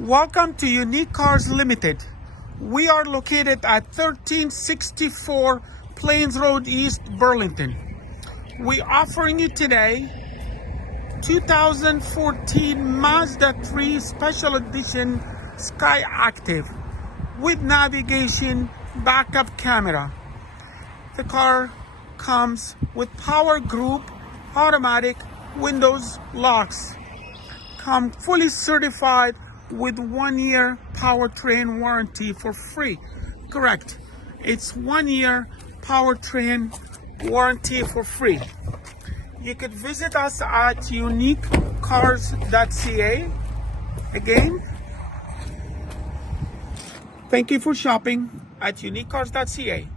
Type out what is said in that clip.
Welcome to Unique Cars Limited. We are located at 1364 Plains Road East, Burlington. We offering you today 2014 Mazda 3 Special Edition Sky Active with navigation backup camera. The car comes with power group automatic windows locks. Come fully certified with 1 year powertrain warranty for free. Correct. It's 1 year powertrain warranty for free. You could visit us at UNIQUECARS.CA. Again, thank you for shopping at UNIQUECARS.CA.